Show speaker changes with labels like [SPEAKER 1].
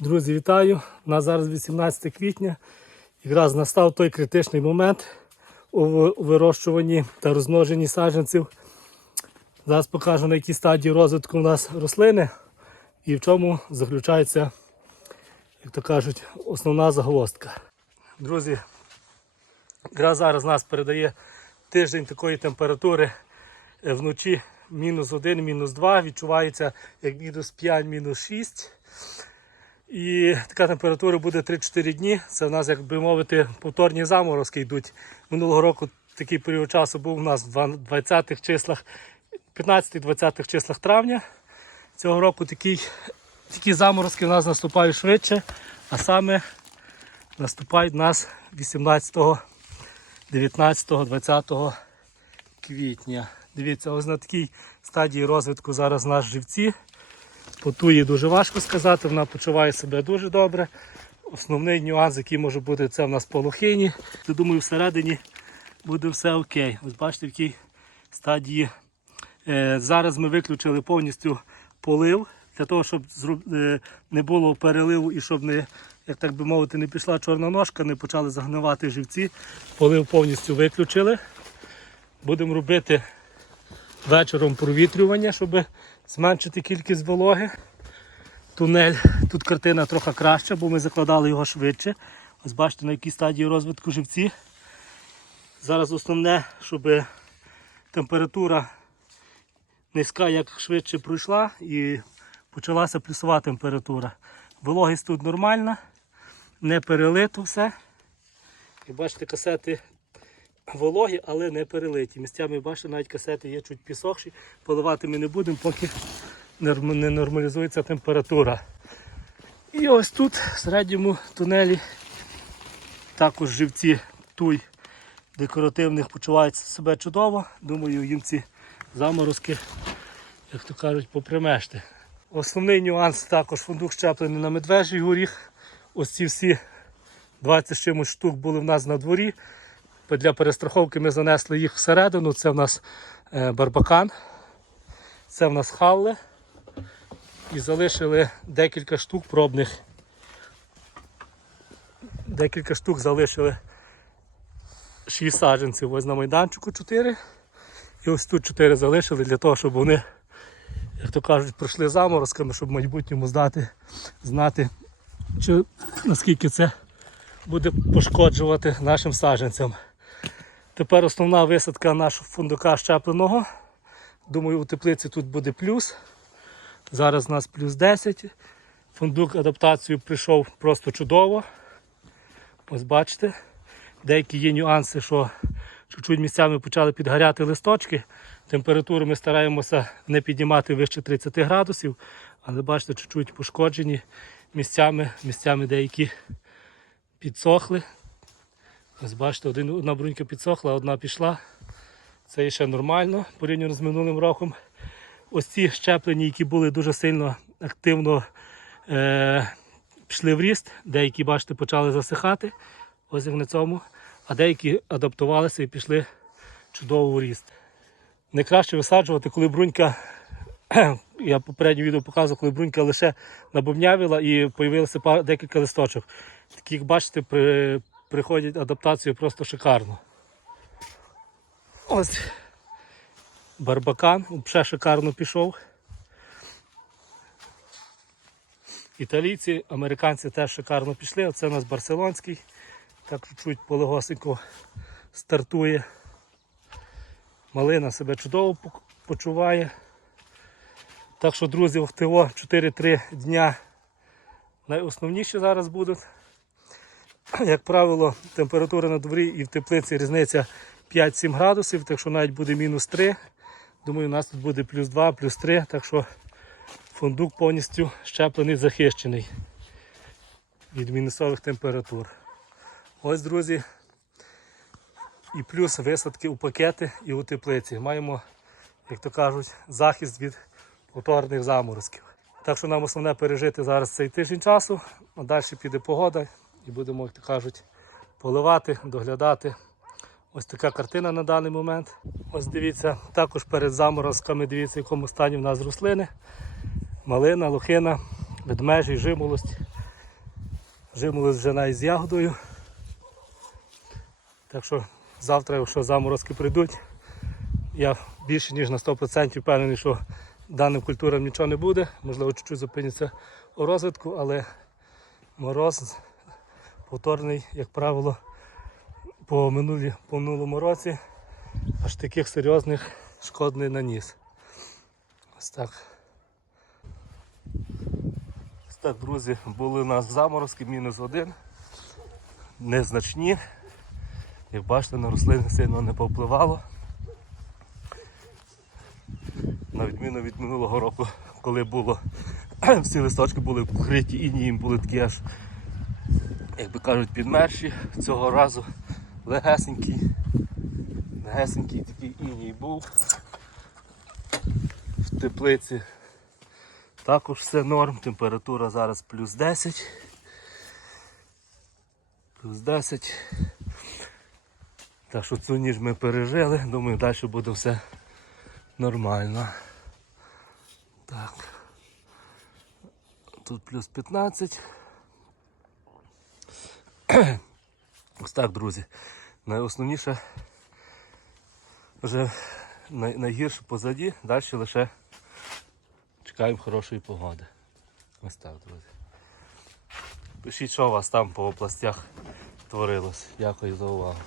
[SPEAKER 1] Друзі, вітаю! У нас зараз 18 квітня. Якраз настав той критичний момент у вирощуванні та розмноженні саджанців. Зараз покажу на якій стадії розвитку у нас рослини і в чому заключається, як то кажуть, основна загвоздка. Друзі, якраз зараз нас передає тиждень такої температури е, вночі мінус 1, мінус 2, відчувається як мінус 5, мінус 6. І така температура буде 3-4 дні. Це в нас, як би мовити, повторні заморозки йдуть. Минулого року такий період часу був у нас в 20-х числах, 15-20 числах травня. Цього року такий, такі заморозки у нас наступають швидше, а саме наступають у нас 18, 19, 20 квітня. Дивіться, ось на такій стадії розвитку зараз наш живці. Потуї дуже важко сказати, вона почуває себе дуже добре. Основний нюанс, який може бути, це в нас полохині. Я думаю, всередині буде все окей. Ось бачите, в якій стадії. Е, зараз ми виключили повністю полив для того, щоб е, не було переливу і щоб не, як так би мовити, не пішла чорна ножка, не почали загнивати живці. Полив повністю виключили. Будемо робити вечором провітрювання, щоб зменшити кількість вологи. Тунель, тут картина трохи краща, бо ми закладали його швидше. Ось бачите, на якій стадії розвитку живці. Зараз основне, щоб температура низька як швидше пройшла і почалася плюсова температура. Вологість тут нормальна, не перелито все. І бачите, касети вологі, але не перелиті. Місцями бачите, навіть касети є чуть пісохші. Поливати ми не будемо, поки не нормалізується температура. І ось тут, в середньому тунелі, також живці туй декоративних почувають себе чудово. Думаю, їм ці заморозки, як то кажуть, попримешти. Основний нюанс також фундук щеплений на медвежий горіх. Ось ці всі 20 чимось штук були в нас на дворі. Для перестраховки ми занесли їх всередину. Це в нас е, барбакан, це в нас халле. І залишили декілька штук пробних. Декілька штук залишили 6 саджанців. Ось на майданчику 4. І ось тут 4 залишили для того, щоб вони, як то кажуть, пройшли заморозками, щоб в майбутньому здати, знати, чи наскільки це буде пошкоджувати нашим саджанцям. Тепер основна висадка нашого фундука щепленого. Думаю, у теплиці тут буде плюс. Зараз у нас плюс 10. Фундук адаптацію прийшов просто чудово. Ось бачите. Деякі є нюанси, що чуть-чуть місцями почали підгаряти листочки. Температуру ми стараємося не піднімати вище 30 градусів, але бачите, чуть-чуть пошкоджені місцями, місцями деякі підсохли. Ось бачите, один, одна брунька підсохла, одна пішла. Це ще нормально порівняно з минулим роком. Ось ці щеплені, які були дуже сильно активно е, пішли в ріст, деякі, бачите, почали засихати. Ось як на цьому. А деякі адаптувалися і пішли чудово в ріст. Найкраще висаджувати, коли брунька, я попередньо відео показував, коли брунька лише набовнявіла і з'явилося декілька листочок. Такі, як бачите, при, приходять адаптацію просто шикарно. Ось барбакан, ще шикарно пішов. Італійці, американці теж шикарно пішли. Оце у нас барселонський. Так чуть-чуть полегосенько стартує. Малина себе чудово почуває. Так що, друзі, в ТО 4-3 дня найосновніші зараз будуть. Як правило, температура на дворі і в теплиці різниця 5-7 градусів, так що навіть буде мінус 3. Думаю, у нас тут буде плюс 2, плюс 3, так що фундук повністю щеплений, захищений від мінусових температур. Ось, друзі, і плюс висадки у пакети і у теплиці. Маємо, як то кажуть, захист від повторних заморозків. Так що нам основне пережити зараз цей тиждень часу, а далі піде погода і будемо, як кажуть, поливати, доглядати. Ось така картина на даний момент. Ось дивіться, також перед заморозками, дивіться, в якому стані в нас рослини. Малина, лохина, ведмежі, жимолость. Жимолость вже навіть з ягодою. Так що завтра, якщо заморозки прийдуть, я більше ніж на 100% впевнений, що даним культурам нічого не буде. Можливо, чуть-чуть зупиняться у розвитку, але мороз повторний, як правило, по, минулі, по минулому році аж таких серйозних шкод не наніс. Ось так. Ось так, друзі, були у нас заморозки, мінус один. Незначні. Як бачите, на рослини сильно не повпливало. На відміну від минулого року, коли було всі листочки були покриті інієм, були такі аж, як би кажуть, підмерші. Цього разу легесенький, легесенький такий іній був в теплиці. Також все норм, температура зараз плюс 10. Плюс 10. Так що цю ніж ми пережили, думаю, далі буде все нормально. Так. Тут плюс 15. Ось так, друзі. Найосновніше вже най- найгірше позаді, далі лише чекаємо хорошої погоди. Ось так, друзі. Пишіть, що у вас там по областях творилось. Дякую за увагу.